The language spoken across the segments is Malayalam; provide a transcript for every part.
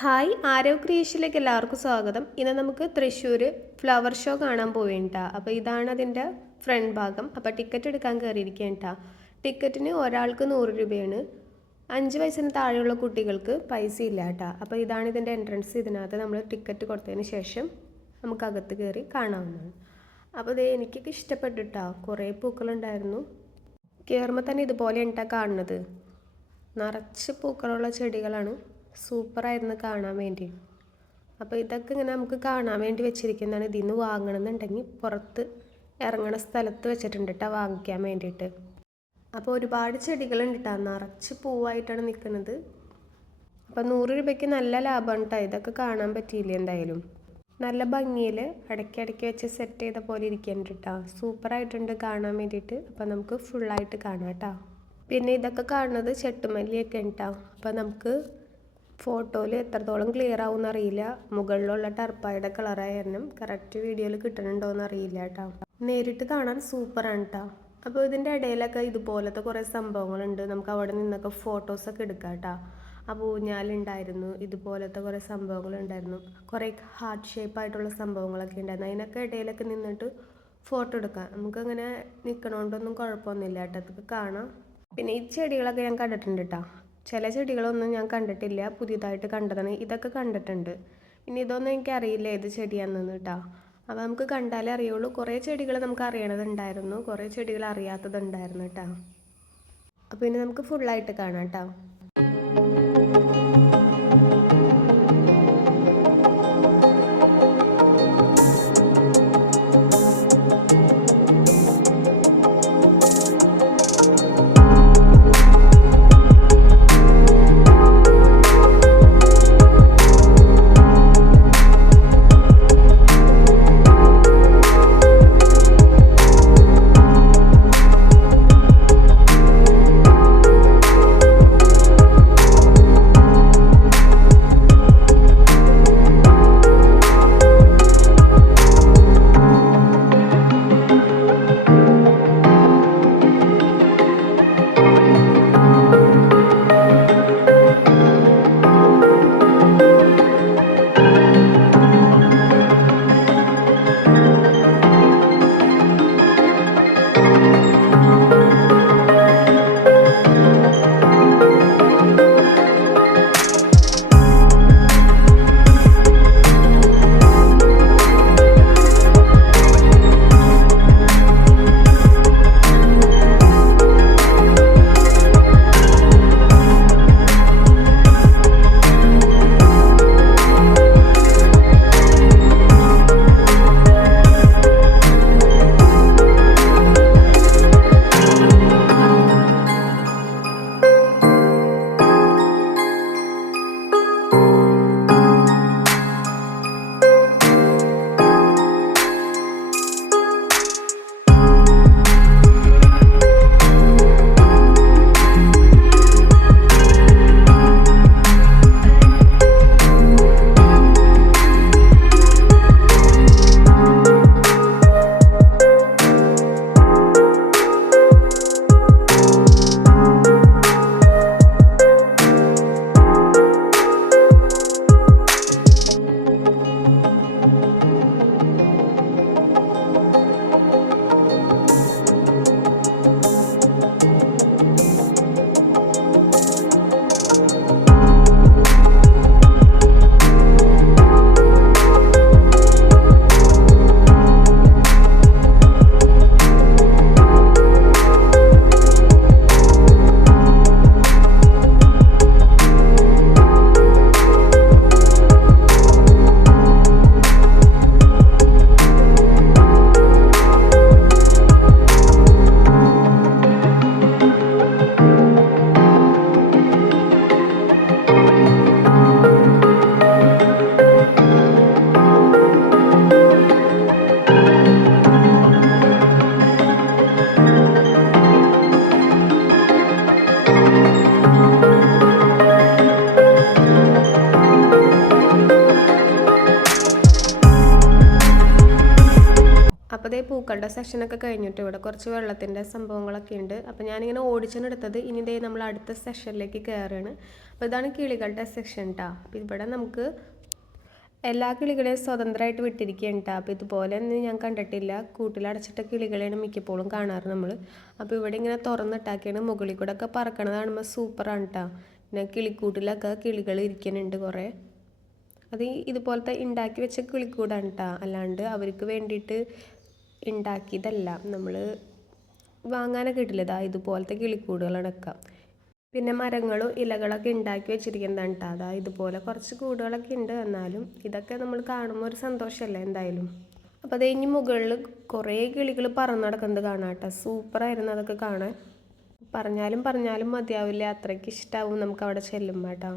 ഹായ് ആരവ് ക്രിയേഷനിലേക്ക് എല്ലാവർക്കും സ്വാഗതം. ഇന്ന് നമുക്ക് തൃശ്ശൂർ ഫ്ലവർ ഷോ കാണാൻ പോവേണ്ട. അപ്പോൾ ഇതാണ് അതിൻ്റെ ഫ്രണ്ട് ഭാഗം. അപ്പോൾ ടിക്കറ്റ് എടുക്കാൻ കയറിയിരിക്കേണ്ട. ടിക്കറ്റിന് ഒരാൾക്ക് 100 രൂപയാണ്. 5 വയസ്സിന് താഴെയുള്ള കുട്ടികൾക്ക് പൈസ ഇല്ല കേട്ടോ. അപ്പോൾ ഇതാണ് ഇതിൻ്റെ എൻട്രൻസ്. ഇതിനകത്ത് നമ്മൾ ടിക്കറ്റ് കൊടുത്തതിന് ശേഷം നമുക്ക് അകത്ത് കയറി കാണാവുന്നതാണ്. അപ്പോൾ ഇത് എനിക്കൊക്കെ ഇഷ്ടപ്പെട്ടു കേട്ടോ. കുറേ പൂക്കളുണ്ടായിരുന്നു. കയറുമ്പോൾ തന്നെ ഇതുപോലെ ഉണ്ടാ കാണുന്നത്. നിറച്ച് പൂക്കളുള്ള ചെടികളാണ്. സൂപ്പറായിരുന്നു കാണാൻ വേണ്ടി. അപ്പോൾ ഇതൊക്കെ ഇങ്ങനെ നമുക്ക് കാണാൻ വേണ്ടി വെച്ചിരിക്കുന്നതാണ്. ഇതിൽ നിന്ന് വാങ്ങണമെന്നുണ്ടെങ്കിൽ പുറത്ത് ഇറങ്ങണ സ്ഥലത്ത് വെച്ചിട്ടുണ്ട് കേട്ടോ വാങ്ങിക്കാൻ വേണ്ടിയിട്ട്. അപ്പോൾ ഒരുപാട് ചെടികളുണ്ട് കേട്ടോ. നിറച്ച് പൂവായിട്ടാണ് നിൽക്കുന്നത്. അപ്പോൾ 100 രൂപയ്ക്ക് നല്ല ലാഭമാണ് കേട്ടോ. ഇതൊക്കെ കാണാൻ പറ്റിയില്ല എന്തായാലും. നല്ല ഭംഗിയിൽ ഇടയ്ക്കിടയ്ക്ക് വെച്ച് സെറ്റ് ചെയ്ത പോലെ ഇരിക്കുന്നുണ്ട് കേട്ടോ. സൂപ്പറായിട്ടുണ്ട് കാണാൻ വേണ്ടിയിട്ട്. അപ്പോൾ നമുക്ക് ഫുള്ളായിട്ട് കാണാം കേട്ടോ. പിന്നെ ഇതൊക്കെ കാണുന്നത് ചെട്ടുമല്ലിയൊക്കെ ഉണ്ടാവും. അപ്പോൾ നമുക്ക് ഫോട്ടോയിൽ എത്രത്തോളം ക്ലിയർ ആവും എന്നറിയില്ല. മുകളിലുള്ള ടർപ്പായുടെ കളറായിരുന്നു കറക്റ്റ് വീഡിയോയിൽ കിട്ടണുണ്ടോയെന്ന് അറിയില്ല കേട്ടോ. നേരിട്ട് കാണാൻ സൂപ്പറാണ് കേട്ടോ. അപ്പോൾ ഇതിൻ്റെ ഇടയിലൊക്കെ ഇതുപോലത്തെ കുറേ സംഭവങ്ങളുണ്ട്. നമുക്ക് അവിടെ നിന്നൊക്കെ ഫോട്ടോസൊക്കെ എടുക്കാം കേട്ടോ. അപ്പോൾ ഊഞ്ഞാലുണ്ടായിരുന്നു, ഇതുപോലത്തെ കുറേ സംഭവങ്ങളുണ്ടായിരുന്നു. കുറേ ഹാർട്ട് ഷേപ്പായിട്ടുള്ള സംഭവങ്ങളൊക്കെ ഉണ്ടായിരുന്നു. അതിനൊക്കെ ഇടയിലൊക്കെ നിന്നിട്ട് ഫോട്ടോ എടുക്കാം. നമുക്കങ്ങനെ നിൽക്കണോണ്ടൊന്നും കുഴപ്പമൊന്നുമില്ല കേട്ടോ. അതൊക്കെ കാണാം. പിന്നെ ഈ ചെടികളൊക്കെ ഞാൻ കണ്ടിട്ടുണ്ട് കേട്ടോ. ചില ചെടികളൊന്നും ഞാൻ കണ്ടിട്ടില്ല, പുതിയതായിട്ട് കണ്ടതാണ്. ഇതൊക്കെ കണ്ടിട്ടുണ്ട്. പിന്നെ ഇതൊന്നും എനിക്കറിയില്ല ഏത് ചെടിയാണെന്ന് കേട്ടോ. അപ്പോൾ നമുക്ക് കണ്ടാലേ അറിയുള്ളൂ. കുറേ ചെടികൾ നമുക്ക് അറിയണതുണ്ടായിരുന്നു, കുറേ ചെടികൾ അറിയാത്തതുണ്ടായിരുന്നു കേട്ടോ. അപ്പോൾ ഇനി നമുക്ക് ഫുള്ളായിട്ട് കാണാം കേട്ടോ. പൂക്കളുടെ സെഷനൊക്കെ കഴിഞ്ഞിട്ട് ഇവിടെ കുറച്ച് വെള്ളത്തിൻ്റെ സംഭവങ്ങളൊക്കെ ഉണ്ട്. അപ്പോൾ ഞാനിങ്ങനെ ഓടിച്ചാണ് എടുത്തത്. ഇനി ഇതേ നമ്മൾ അടുത്ത സെഷനിലേക്ക് കയറുകയാണ്. അപ്പോൾ ഇതാണ് കിളികളുടെ സെക്ഷൻ കേട്ടോ. അപ്പോൾ ഇവിടെ നമുക്ക് എല്ലാ കിളികളെയും സ്വതന്ത്രമായിട്ട് വിട്ടിരിക്കുകയാണ് കേട്ടോ. അപ്പോൾ ഇതുപോലെ ഒന്നും ഞാൻ കണ്ടിട്ടില്ല. കൂട്ടിലടച്ചിട്ട കിളികളെയാണ് മിക്കപ്പോഴും കാണാറ് നമ്മൾ. അപ്പോൾ ഇവിടെ ഇങ്ങനെ തുറന്നിട്ടാക്കിയാണ് മുകളിൽ കൂടെ ഒക്കെ പറക്കണത് കാണുമ്പോൾ സൂപ്പറാണ് കേട്ടോ. പിന്നെ കിളിക്കൂട്ടിലൊക്കെ കിളികൾ ഇരിക്കുന്നുണ്ട് കുറേ. അത് ഇതുപോലത്തെ ഉണ്ടാക്കി വെച്ച കിളിക്കൂടാണ് കേട്ടോ, അല്ലാണ്ട് അവർക്ക് വേണ്ടിയിട്ട് ഉണ്ടാക്കിയതല്ല. നമ്മൾ വാങ്ങാനൊക്കെ കിട്ടില്ല ഇതുപോലത്തെ കിളിക്കൂടുകളടക്കം. പിന്നെ മരങ്ങളും ഇലകളൊക്കെ ഉണ്ടാക്കി വെച്ചിരിക്കുന്നതാണ് കേട്ടോ. ഇതുപോലെ കുറച്ച് കൂടുകളൊക്കെ ഉണ്ട്. എന്നാലും ഇതൊക്കെ നമ്മൾ കാണുമ്പോൾ ഒരു സന്തോഷമല്ലേ എന്തായാലും. അപ്പോൾ അത് കഴിഞ്ഞ് മുകളിൽ കുറേ കിളികൾ പറന്ന് നടക്കുന്നത് കാണാം കേട്ടോ. സൂപ്പറായിരുന്നു അതൊക്കെ കാണാൻ. പറഞ്ഞാലും മതിയാവില്ല, അത്രയ്ക്ക് ഇഷ്ടമാവും നമുക്ക് അവിടെ ചെല്ലുമ്പോൾ കേട്ടോ.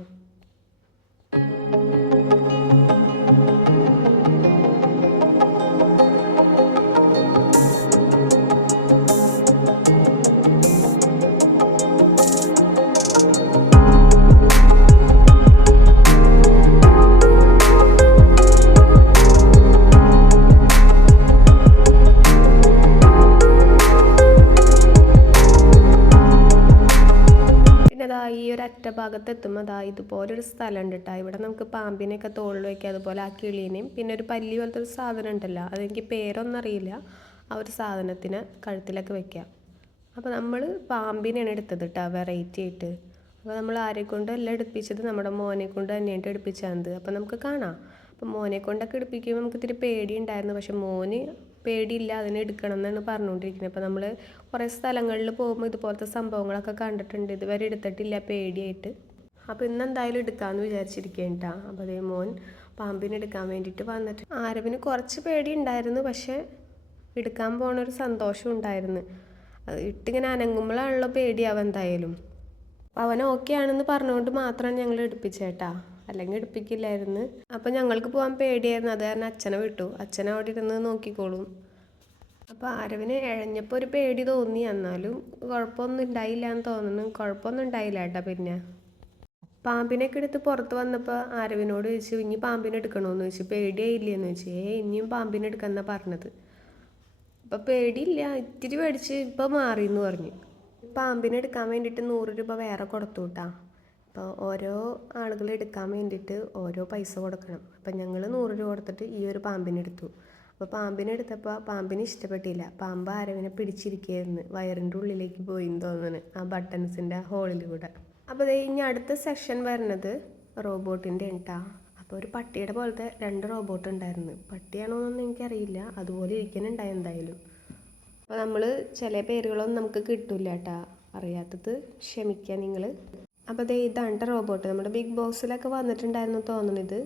ഈ ഒരു അറ്റഭാഗത്ത് എത്തുമ്പോൾ ഇതുപോലൊരു സ്ഥലമുണ്ട് കേട്ടോ. ഇവിടെ നമുക്ക് പാമ്പിനെയൊക്കെ തോളിൽ വയ്ക്കുക, അതുപോലെ ആ കിളീനെയും പിന്നെ ഒരു പല്ലി പോലത്തെ ഒരു സാധനം ഉണ്ടല്ലോ, അതെനിക്ക് പേരൊന്നും അറിയില്ല, ആ ഒരു സാധനത്തിന് കഴുത്തിലൊക്കെ വെക്കാം. അപ്പോൾ നമ്മൾ പാമ്പിനെയാണ് എടുത്തത് കേട്ടോ, വെറൈറ്റി ആയിട്ട്. അപ്പോൾ നമ്മൾ ആരെക്കൊണ്ട് എല്ലാം എടുപ്പിച്ചത് നമ്മുടെ മോനെ കൊണ്ട് തന്നെയായിട്ട് എടുപ്പിച്ചത്. അപ്പോൾ നമുക്ക് കാണാം. അപ്പോൾ മോനെ കൊണ്ടൊക്കെ എടുപ്പിക്കുമ്പോൾ നമുക്ക് ഇത്തിരി പേടിയുണ്ടായിരുന്നു. പക്ഷെ മോന് പേടിയില്ല, അതിനെ എടുക്കണം എന്നാണ് പറഞ്ഞുകൊണ്ടിരിക്കുന്നത്. അപ്പോൾ നമ്മൾ കുറേ സ്ഥലങ്ങളിൽ പോകുമ്പോൾ ഇതുപോലത്തെ സംഭവങ്ങളൊക്കെ കണ്ടിട്ടുണ്ട്, ഇതുവരെ എടുത്തിട്ടില്ല പേടിയായിട്ട്. അപ്പോൾ ഇന്ന് എന്തായാലും എടുക്കാമെന്ന് വിചാരിച്ചിരിക്കുകയാണ് കേട്ടോ. അപ്പോൾ അതേ മോൻ പാമ്പിനെ എടുക്കാൻ വേണ്ടിയിട്ട് വന്നിട്ട് ആരവിന് കുറച്ച് പേടി ഉണ്ടായിരുന്നു, പക്ഷേ എടുക്കാൻ പോകണൊരു സന്തോഷം ഉണ്ടായിരുന്നു. അത് ഇട്ടിങ്ങനെ അനങ്ങുമ്പോഴാണല്ലോ പേടിയാവും എന്തായാലും. അപ്പോൾ അവൻ ഓക്കെ ആണെന്ന് പറഞ്ഞുകൊണ്ട് മാത്രമാണ് ഞങ്ങൾ എടുപ്പിച്ചേട്ടാ, അല്ലെങ്കിൽ എടുപ്പിക്കില്ലായിരുന്നു. അപ്പോൾ ഞങ്ങൾക്ക് പോകാൻ പേടിയായിരുന്നു, അത് കാരണം അച്ഛനെ വിട്ടു. അച്ഛൻ അവിടെ ഇരുന്ന് നോക്കിക്കോളും. അപ്പോൾ ആരവിന് ഇഴഞ്ഞപ്പോൾ ഒരു പേടി തോന്നി, എന്നാലും കുഴപ്പമൊന്നും ഉണ്ടായില്ല എന്ന് തോന്നുന്നു. കുഴപ്പമൊന്നും ഉണ്ടായില്ല കേട്ടോ. പിന്നെ പാമ്പിനൊക്കെ എടുത്ത് പുറത്ത് വന്നപ്പോൾ ആരവിനോട് ചോദിച്ചു, ഇനി പാമ്പിനെ എടുക്കണമെന്ന് ചോദിച്ചു. പേടിയായില്ലേന്ന് ചോദിച്ചു. ഇനിയും പാമ്പിനെ എടുക്കാമെന്നാണ് പറഞ്ഞത്. അപ്പോൾ പേടിയില്ല, ഇത്തിരി പേടിച്ച് ഇപ്പോൾ മാറിയെന്ന് പറഞ്ഞു. പാമ്പിനെ എടുക്കാൻ വേണ്ടിയിട്ട് 100 രൂപ വേറെ കൊടുത്തു കേട്ടോ. അപ്പോൾ ഓരോ ആളുകൾ എടുക്കാൻ വേണ്ടിയിട്ട് ഓരോ പൈസ കൊടുക്കണം. അപ്പം ഞങ്ങൾ 100 രൂപ കൊടുത്തിട്ട് ഈ ഒരു പാമ്പിനെ എടുത്തു. അപ്പോൾ പാമ്പിനെ എടുത്തപ്പോൾ പാമ്പിന് ഇഷ്ടപ്പെട്ടില്ല. പാമ്പ് ആരവിനെ പിടിച്ചിരിക്കുകയായിരുന്നു, വയറിൻ്റെ ഉള്ളിലേക്ക് പോയിന്ന് തോന്നുന്നു, ആ ബട്ടൺസിൻ്റെ ഹോളിൽ കൂടെ. അപ്പോൾ ഇനി അടുത്ത സെക്ഷൻ വരുന്നത് റോബോട്ടിൻ്റെ കേട്ടോ. അപ്പോൾ ഒരു പട്ടിയുടെ പോലത്തെ 2 റോബോട്ട് ഉണ്ടായിരുന്നു. പട്ടിയാണോന്നൊന്നും എനിക്കറിയില്ല, അതുപോലെ ഇരിക്കുന്നുണ്ടായി എന്തായാലും. അപ്പോൾ നമ്മൾ ചില പേരുകളൊന്നും നമുക്ക് കിട്ടില്ല കേട്ടോ, അറിയാത്തത് ക്ഷമിക്കുക നിങ്ങൾ. അപ്പോൾ ഇതാണ് റോബോട്ട്, നമ്മുടെ ബിഗ് ബോസിലൊക്കെ വന്നിട്ടുണ്ടായിരുന്നു തോന്നുന്നു. ഇത്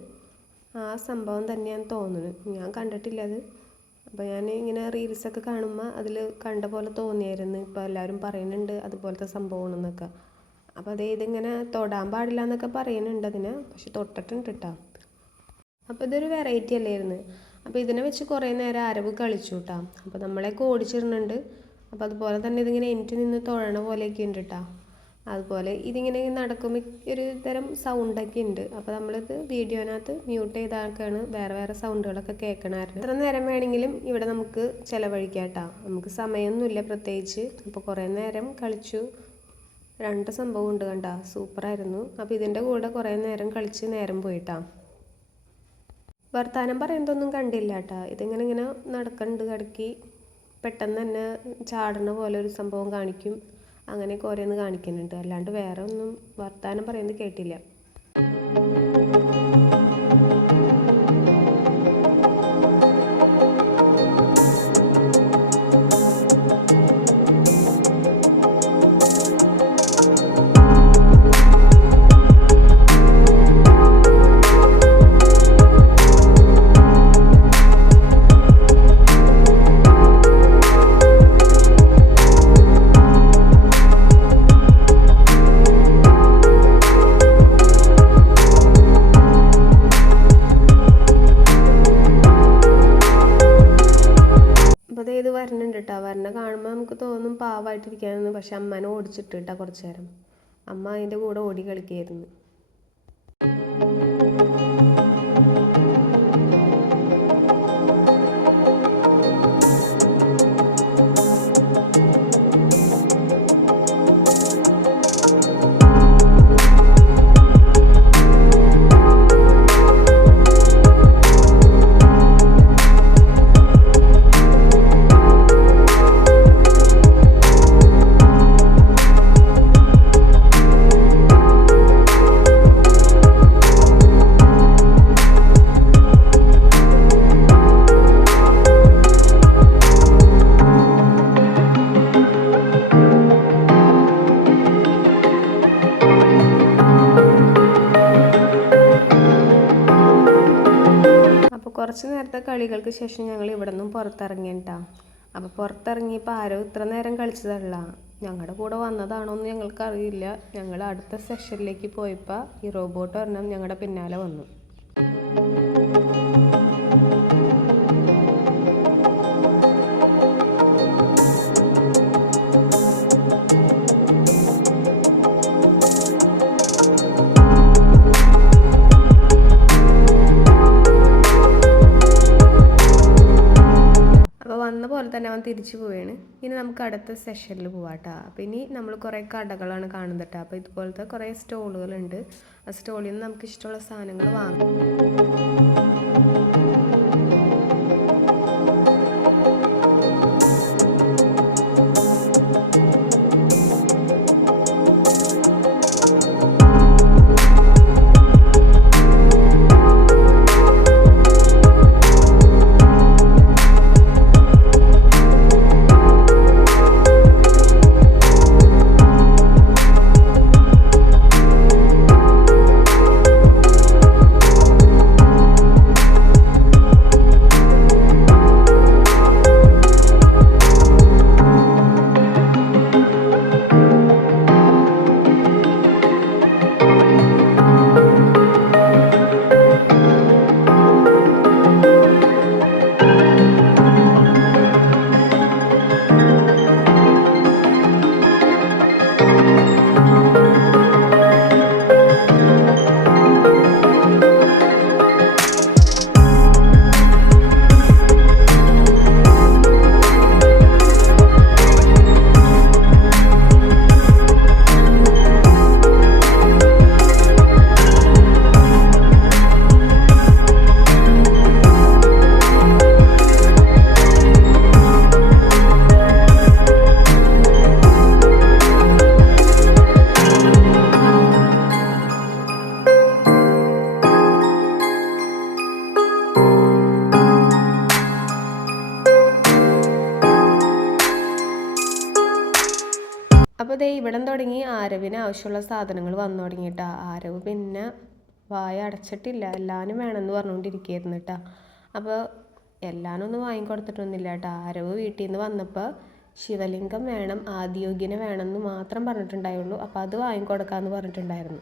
ആ സംഭവം തന്നെയാണ് തോന്നുന്നു, ഞാൻ കണ്ടിട്ടില്ല അത്. അപ്പോൾ ഞാൻ ഇങ്ങനെ റീൽസൊക്കെ കാണുമ്പോൾ അതിൽ കണ്ട പോലെ തോന്നിയായിരുന്നു. ഇപ്പോൾ എല്ലാവരും പറയുന്നുണ്ട് അതുപോലത്തെ സംഭവമാണെന്നൊക്കെ. അപ്പോൾ ഇതിങ്ങനെ തൊടാൻ പാടില്ല എന്നൊക്കെ പറയുന്നുണ്ട് അതിനെ, പക്ഷെ തൊട്ടിട്ടുണ്ട് കേട്ടോ. അപ്പോൾ ഇതൊരു വെറൈറ്റി അല്ലായിരുന്നു. അപ്പോൾ ഇതിനെ വെച്ച് കുറേ നേരം ആരവ് കളിച്ചു കേട്ടോ. അപ്പോൾ നമ്മളെയൊക്കെ ഓടിച്ചിടുന്നുണ്ട്. അപ്പോൾ അതുപോലെ തന്നെ ഇതിങ്ങനെ എനിക്ക് നിന്ന് തൊഴണ പോലെയൊക്കെ ഉണ്ട് കേട്ടോ. അതുപോലെ ഇതിങ്ങനെ നടക്കുമ്പോൾ ഒരു തരം സൗണ്ടൊക്കെ ഉണ്ട്. അപ്പോൾ നമ്മളിത് വീഡിയോനകത്ത് മ്യൂട്ട് ചെയ്താക്കാണ് വേറെ സൗണ്ടുകളൊക്കെ കേൾക്കണമായിരുന്നു. എത്ര നേരം വേണമെങ്കിലും ഇവിടെ നമുക്ക് ചിലവഴിക്കാം കേട്ടോ, നമുക്ക് സമയമൊന്നുമില്ല പ്രത്യേകിച്ച്. അപ്പോൾ കുറേ നേരം കളിച്ചു. 2 സംഭവം ഉണ്ട് കണ്ട, സൂപ്പറായിരുന്നു. അപ്പോൾ ഇതിൻ്റെ കൂടെ കുറേ നേരം കളിച്ച് നേരം പോയിട്ടാ. വർത്താനം പറയുന്നതൊന്നും കണ്ടില്ല കേട്ടോ. ഇതിങ്ങനെ നടക്കുന്നുണ്ട്, ഇടയ്ക്ക് പെട്ടെന്ന് തന്നെ ചാടണ പോലെ ഒരു സംഭവം കാണിക്കും, അങ്ങനെയൊക്കെ ഓരോന്ന് കാണിക്കുന്നുണ്ട്. അല്ലാണ്ട് വേറെ ഒന്നും വർത്താനം പറയുന്നത് കേട്ടില്ല. വരുന്നുണ്ട് കേട്ടോ. വരണ കാണുമ്പോൾ നമുക്ക് തോന്നും പാവമായിട്ടിരിക്കാനെന്ന്. പക്ഷെ അമ്മനെ ഓടിച്ചിട്ട് കേട്ടോ കുറച്ച് നേരം. അമ്മ അതിൻ്റെ കൂടെ ഓടി കളിക്കായിരുന്നു. കുറച്ച് നേരത്തെ കളികൾക്ക് ശേഷം ഞങ്ങൾ ഇവിടെ നിന്നും പുറത്തിറങ്ങിയിട്ടാ. അപ്പോൾ പുറത്തിറങ്ങിയപ്പോൾ ആരോ ഇത്ര നേരം കളിച്ചതല്ല, ഞങ്ങളുടെ കൂടെ വന്നതാണോ എന്ന് ഞങ്ങൾക്കറിയില്ല. ഞങ്ങൾ അടുത്ത സെഷനിലേക്ക് പോയപ്പോൾ ഈ റോബോട്ട് ഒരെണ്ണം ഞങ്ങളുടെ പിന്നാലെ വന്നു. വന്ന പോലെ തന്നെ അവൻ തിരിച്ചു പോവുകയാണ്. ഇനി നമുക്ക് അടുത്ത സെഷനിൽ പോവാട്ടോ. അപ്പോൾ ഇനി നമ്മൾ കുറേ കടകളാണ് കാണുന്നത് കേട്ടോ. അപ്പോൾ ഇതുപോലത്തെ കുറേ സ്റ്റോളുകളുണ്ട്. ആ സ്റ്റോളിൽ നിന്ന് നമുക്ക് ഇഷ്ടമുള്ള സാധനങ്ങൾ വാങ്ങാം. അപ്പോൾ ദേ ഇവിടെ തുടങ്ങി ആരവിന് ആവശ്യമുള്ള സാധനങ്ങൾ വന്നു തുടങ്ങിയിട്ടാ. ആരവ് പിന്നെ വായ അടച്ചിട്ടില്ല, എല്ലാവരും വേണമെന്ന് പറഞ്ഞുകൊണ്ടിരിക്കുകയായിരുന്നു കേട്ടോ. അപ്പോൾ എല്ലാവരും ഒന്നും വാങ്ങിക്കൊടുത്തിട്ടൊന്നുമില്ല കേട്ടോ. ആരവ് വീട്ടിൽ നിന്ന് വന്നപ്പോൾ ശിവലിംഗം വേണം, ആദിയോഗിനെ വേണമെന്ന് മാത്രം പറഞ്ഞിട്ടുണ്ടായുള്ളൂ. അപ്പോൾ അത് വാങ്ങിക്കൊടുക്കാമെന്ന് പറഞ്ഞിട്ടുണ്ടായിരുന്നു.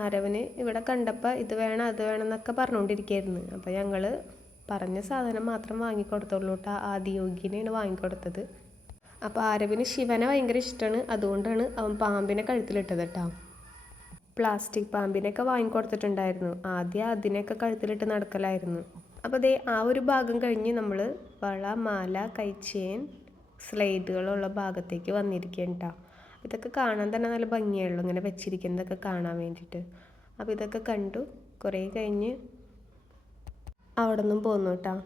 ആരവിന് ഇവിടെ കണ്ടപ്പോൾ ഇത് വേണം അത് വേണം എന്നൊക്കെ പറഞ്ഞുകൊണ്ടിരിക്കുകയായിരുന്നു. അപ്പോൾ ഞങ്ങൾ പറഞ്ഞ സാധനം മാത്രം വാങ്ങിക്കൊടുത്തുള്ളൂ കേട്ടോ. ആദിയോഗിനെയാണ് വാങ്ങിക്കൊടുത്തത്. അപ്പോൾ ആരവിന് ശിവനെ ഭയങ്കര ഇഷ്ടമാണ്, അതുകൊണ്ടാണ് അവൻ പാമ്പിനെ കഴുത്തിലിട്ടത് കേട്ടോ. പ്ലാസ്റ്റിക് പാമ്പിനെയൊക്കെ വാങ്ങിക്കൊടുത്തിട്ടുണ്ടായിരുന്നു. ആദ്യം അതിനെയൊക്കെ കഴുത്തിലിട്ട് നടക്കലായിരുന്നു. അപ്പോൾ ദേ ആ ഒരു ഭാഗം കഴിഞ്ഞ് നമ്മൾ വള, മാല, കൈച്ചെയിൻ, സ്ലൈഡുകളുള്ള ഭാഗത്തേക്ക് വന്നിരിക്കുകയാണ് കേട്ടോ. ഇതൊക്കെ കാണാൻ തന്നെ നല്ല ഭംഗിയുള്ളൂ, ഇങ്ങനെ വെച്ചിരിക്കുന്നതൊക്കെ കാണാൻ വേണ്ടിയിട്ട്. അപ്പോൾ ഇതൊക്കെ കണ്ടു കുറേ കഴിഞ്ഞ് അവിടെ നിന്നും പോന്നു കേട്ടോ.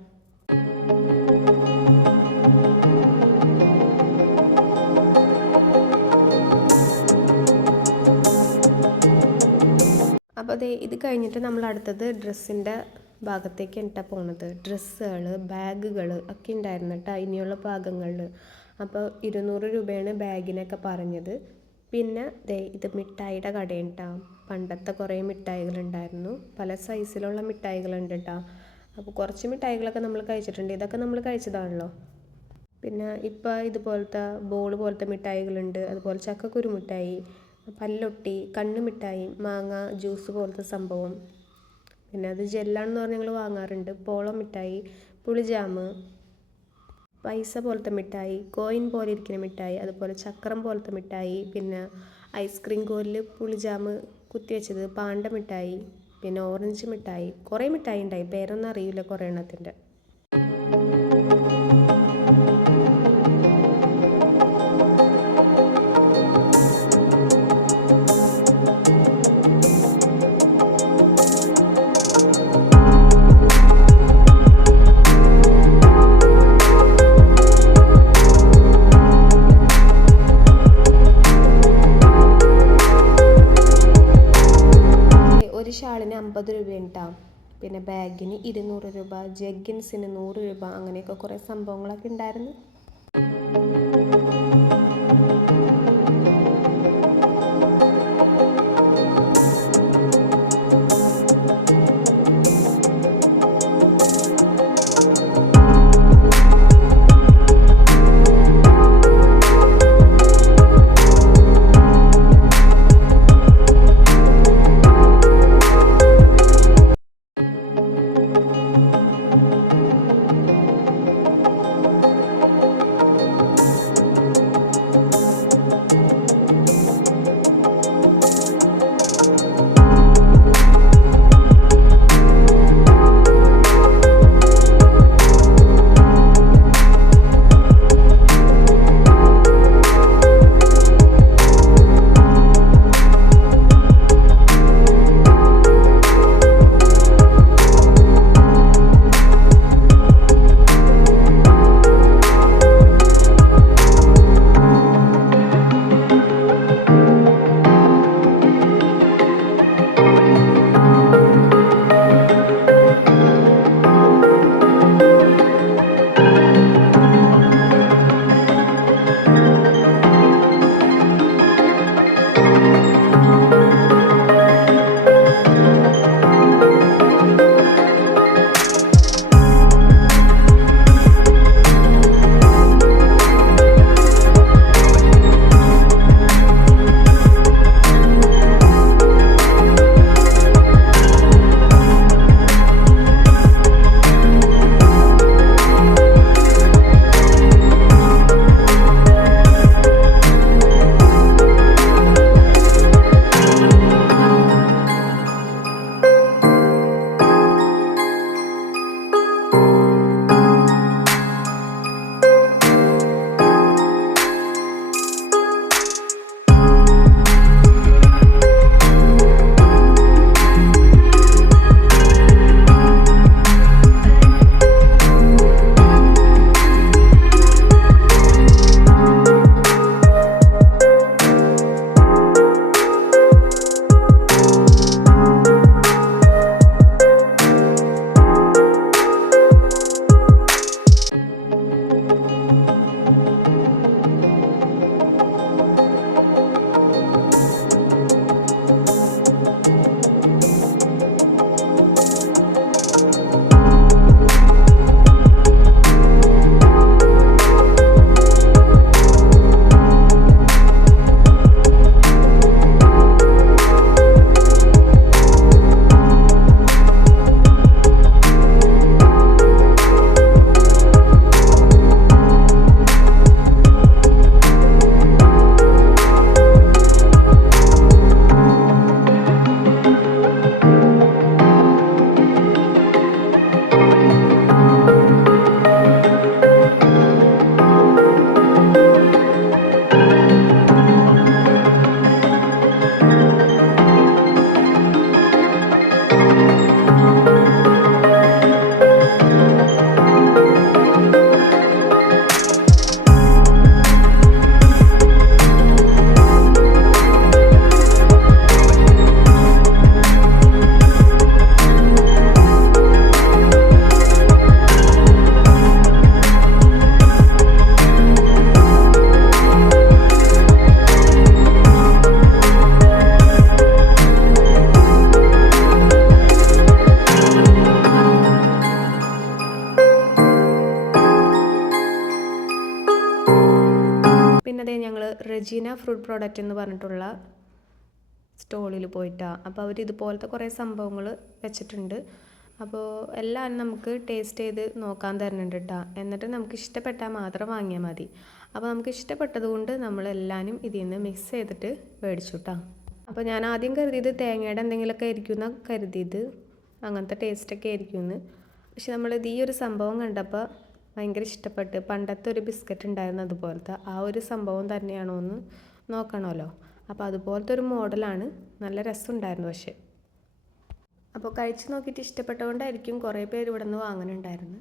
അപ്പോൾ അതെ ഇത് കഴിഞ്ഞിട്ട് നമ്മൾ അടുത്തത് ഡ്രസ്സിൻ്റെ ഭാഗത്തേക്ക് എന്നിട്ടാണ് പോകുന്നത്. ഡ്രസ്സുകൾ, ബാഗുകൾ ഒക്കെ ഉണ്ടായിരുന്നു കേട്ടോ ഇനിയുള്ള ഭാഗങ്ങളിൽ. അപ്പോൾ 200 രൂപയാണ് ബാഗിനൊക്കെ പറഞ്ഞത്. പിന്നെ ദേ ഇത് മിഠായിയുടെ കടയാണ് കേട്ടോ. പണ്ടത്തെ കുറേ മിഠായികളുണ്ടായിരുന്നു, പല സൈസിലുള്ള മിഠായികളുണ്ട് കേട്ടോ. അപ്പോൾ കുറച്ച് മിഠായികളൊക്കെ നമ്മൾ കഴിച്ചിട്ടുണ്ട്, ഇതൊക്കെ നമ്മൾ കഴിച്ചതാണല്ലോ. പിന്നെ ഇപ്പോൾ ഇതുപോലത്തെ ബോൾ പോലത്തെ മിഠായികളുണ്ട്, അതുപോലെ ചക്കക്കുരു മിഠായി, പല്ലൊട്ടി, കണ്ണ് മിഠായി, മാങ്ങ ജ്യൂസ് പോലത്തെ സംഭവം. പിന്നെ അത് ജെല്ലാണെന്ന് പറഞ്ഞ് ഞങ്ങൾ വാങ്ങാറുണ്ട്. പോളം മിഠായി, പുളിജാമ്, പൈസ പോലത്തെ മിഠായി, കോയിൻ പോലെ ഇരിക്കുന്ന മിഠായി, അതുപോലെ ചക്രം പോലത്തെ മിഠായി, പിന്നെ ഐസ്ക്രീം കോലിൽ പുളിജാമ് കുത്തിവെച്ചത്, പാണ്ട മിഠായി, പിന്നെ ഓറഞ്ച് മിഠായി, കുറേ മിഠായി ഉണ്ടായി, പേരൊന്നും അറിയില്ല കുറേ എണ്ണത്തിൻ്റെ. ഷാളിന് 50 രൂപയാണ് കേട്ടോ. പിന്നെ ബാഗിന് 200 രൂപ, ജഗ്ഗിൻസിന് 100 രൂപ, അങ്ങനെയൊക്കെ കുറേ സംഭവങ്ങളൊക്കെ ഉണ്ടായിരുന്നു. റെജീന ഫ്രൂട്ട് പ്രോഡക്റ്റ് എന്ന് പറഞ്ഞിട്ടുള്ള സ്റ്റോളിൽ പോയിട്ടാണ്. അപ്പോൾ അവർ ഇതുപോലത്തെ കുറേ സംഭവങ്ങൾ വെച്ചിട്ടുണ്ട്. അപ്പോൾ എല്ലാം നമുക്ക് ടേസ്റ്റ് ചെയ്ത് നോക്കാൻ തരുന്നുണ്ട് കേട്ടോ. എന്നിട്ട് നമുക്ക് ഇഷ്ടപ്പെട്ടാൽ മാത്രം വാങ്ങിയാൽ മതി. അപ്പോൾ നമുക്ക് ഇഷ്ടപ്പെട്ടത് കൊണ്ട് നമ്മളെല്ലാവരും ഇതിൽ നിന്ന് മിക്സ് ചെയ്തിട്ട് മേടിച്ചു കേട്ടോ. അപ്പോൾ ഞാൻ ആദ്യം കരുതിയത് തേങ്ങയുടെ എന്തെങ്കിലുമൊക്കെ ആയിരിക്കും എന്നാണ് കരുതിയത്, അങ്ങനത്തെ ടേസ്റ്റൊക്കെ ആയിരിക്കുമെന്ന്. പക്ഷെ നമ്മളിത് ഈ ഒരു സംഭവം കണ്ടപ്പോൾ ഭയങ്കര ഇഷ്ടപ്പെട്ട്. പണ്ടത്തെ ഒരു ബിസ്ക്കറ്റ് ഉണ്ടായിരുന്നു അതുപോലത്തെ, ആ ഒരു സംഭവം തന്നെയാണോ എന്ന് നോക്കണമല്ലോ. അപ്പോൾ അതുപോലത്തെ ഒരു മോഡലാണ്, നല്ല രസമുണ്ടായിരുന്നു. പക്ഷേ അപ്പോൾ കഴിച്ച് നോക്കിയിട്ട് ഇഷ്ടപ്പെട്ടതുകൊണ്ടായിരിക്കും കുറേ പേര് ഇവിടെ നിന്ന് വാങ്ങുന്നുണ്ടായിരുന്നു.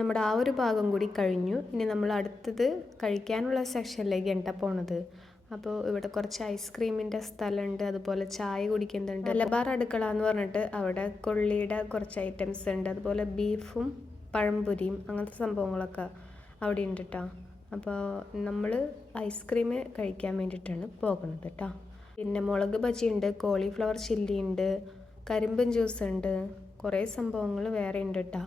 നമ്മുടെ ആ ഒരു ഭാഗം കൂടി കഴിഞ്ഞു. ഇനി നമ്മൾ അടുത്തത് കഴിക്കാനുള്ള സെക്ഷനിലേക്ക് എന്താ പോണത്. അപ്പോൾ ഇവിടെ കുറച്ച് ഐസ്ക്രീമിൻ്റെ സ്ഥലമുണ്ട്, അതുപോലെ ചായ കുടിക്കുന്നുണ്ട്. മലബാർ അടുക്കള എന്ന് പറഞ്ഞിട്ട് അവിടെ കൊള്ളിയുടെ കുറച്ച് ഐറ്റംസ് ഉണ്ട്, അതുപോലെ ബീഫും പഴംപൊരിയും അങ്ങനത്തെ സംഭവങ്ങളൊക്കെ അവിടെ ഉണ്ട് കേട്ടോ. അപ്പോൾ നമ്മൾ ഐസ്ക്രീം കഴിക്കാൻ വേണ്ടിയിട്ടാണ് പോകുന്നത് കേട്ടോ. പിന്നെ മുളക് ബജി ഉണ്ട്, കോളിഫ്ലവർ ചില്ലി ഉണ്ട്, കരിമ്പൻ ജ്യൂസ് ഉണ്ട്, കുറേ സംഭവങ്ങൾ വേറെ ഉണ്ട് കേട്ടോ.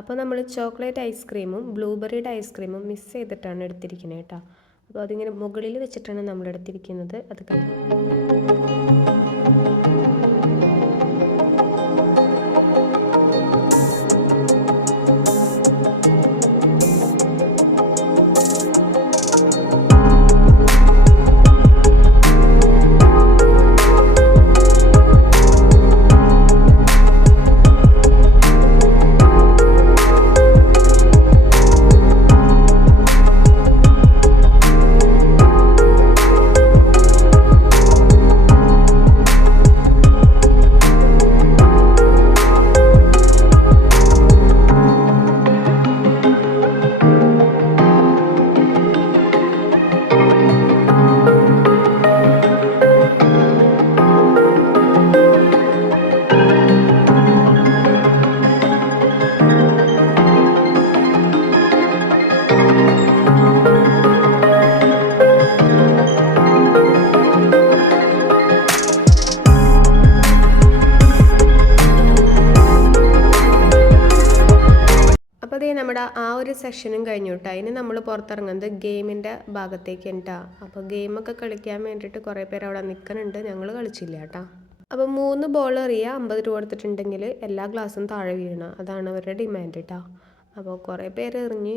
അപ്പോൾ നമ്മൾ ചോക്ലേറ്റ് ഐസ്ക്രീമും ബ്ലൂബെറിയുടെ ഐസ്ക്രീമും മിക്സ് ചെയ്തിട്ടാണ് എടുത്തിരിക്കുന്നത് കേട്ടോ. അപ്പോൾ അതിങ്ങനെ മുകളിൽ വെച്ചിട്ടാണ് നമ്മൾ എടുത്തിരിക്കുന്നത്. അത് കണ്ടു. നമ്മുടെ ആ ഒരു സെക്ഷനും കഴിഞ്ഞു കേട്ടോ. ഇനി നമ്മൾ പുറത്തിറങ്ങുന്നത് ഗെയിമിൻ്റെ ഭാഗത്തേക്ക് കേട്ടോ. അപ്പോൾ ഗെയിമൊക്കെ കളിക്കാൻ വേണ്ടിയിട്ട് കുറേ പേര് അവിടെ നിൽക്കുന്നുണ്ട്. ഞങ്ങൾ കളിച്ചില്ല കേട്ടോ. അപ്പോൾ 3 ബോൾ എറിയുക, 50 രൂപ കൊടുത്തിട്ടുണ്ടെങ്കിൽ എല്ലാ ഗ്ലാസും താഴെ വീഴണം, അതാണ് അവരുടെ ഡിമാൻഡ് കേട്ടോ. അപ്പോൾ കുറേ പേര് എറിഞ്ഞ്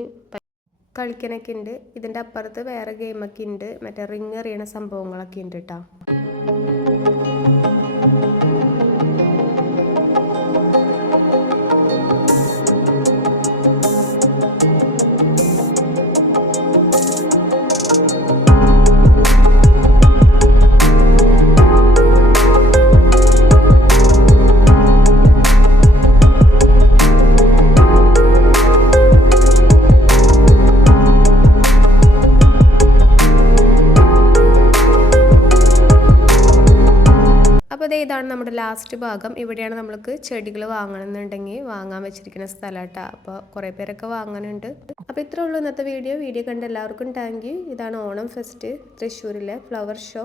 കളിക്കണൊക്കെ ഉണ്ട്. ഇതിൻ്റെ അപ്പുറത്ത് വേറെ ഗെയിമൊക്കെ ഉണ്ട്, മറ്റേ റിങ് എറിയണ സംഭവങ്ങളൊക്കെ ഉണ്ട് കേട്ടോ. ദേ ഇതാണ് നമ്മുടെ ലാസ്റ്റ് ഭാഗം. ഇവിടെയാണ് നമ്മൾക്ക് ചെടികൾ വാങ്ങണമെന്നുണ്ടെങ്കിൽ വാങ്ങാൻ വെച്ചിരിക്കുന്ന സ്ഥലം കേട്ടോ. അപ്പോൾ കുറേ പേരൊക്കെ വാങ്ങാനുണ്ട്. അപ്പോൾ ഇത്രേ ഉള്ളൂ ഇന്നത്തെ വീഡിയോ. വീഡിയോ കണ്ട എല്ലാവർക്കും താങ്ക് യു. ഇതാണ് ഓണം ഫെസ്റ്റ് തൃശ്ശൂരിലെ ഫ്ലവർ ഷോ.